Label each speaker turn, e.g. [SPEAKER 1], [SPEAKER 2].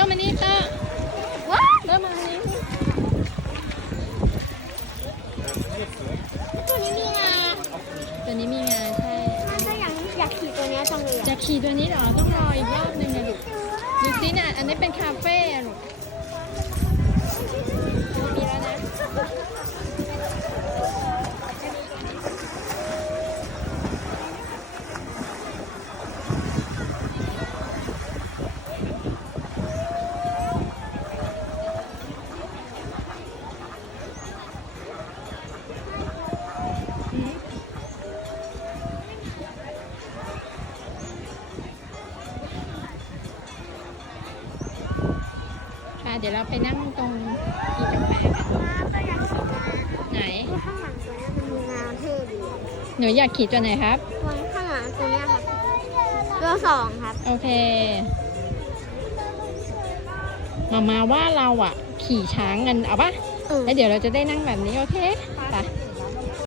[SPEAKER 1] ต้ามานี่ต้า
[SPEAKER 2] ว้าเต
[SPEAKER 1] ้ามานี่
[SPEAKER 2] ตัวนี้มีงา
[SPEAKER 1] ตัวนี้มีงาใช่ถ้า
[SPEAKER 2] อยากอยากขี่ตัวนี้จังเลยจะ
[SPEAKER 1] ขี่ตัวนี้เหรอต้องรออีกรอบหนึ่งนะลูกดูสินะอันนี้เป็นคาเฟ่ ค่ะเดี๋ยวเราไปนั่งตรงกินกาแฟกัน
[SPEAKER 2] ก็อยากขี่นะ
[SPEAKER 1] ไหนที
[SPEAKER 2] ่ข้างหลังตัวเนี้ยมันมีงานเท่ดี
[SPEAKER 1] หนูอยากขี่ตัวไหนครับ
[SPEAKER 2] ตัวข้างหลังตัวเนี้ยครับตัวสองครับ
[SPEAKER 1] โอเค มามาว่าเราอะ ขี่ช้างกันเอาปะ
[SPEAKER 2] เออ แล้ว
[SPEAKER 1] เดี๋ยวเราจะได้นั่งแบบนี้โอเคไป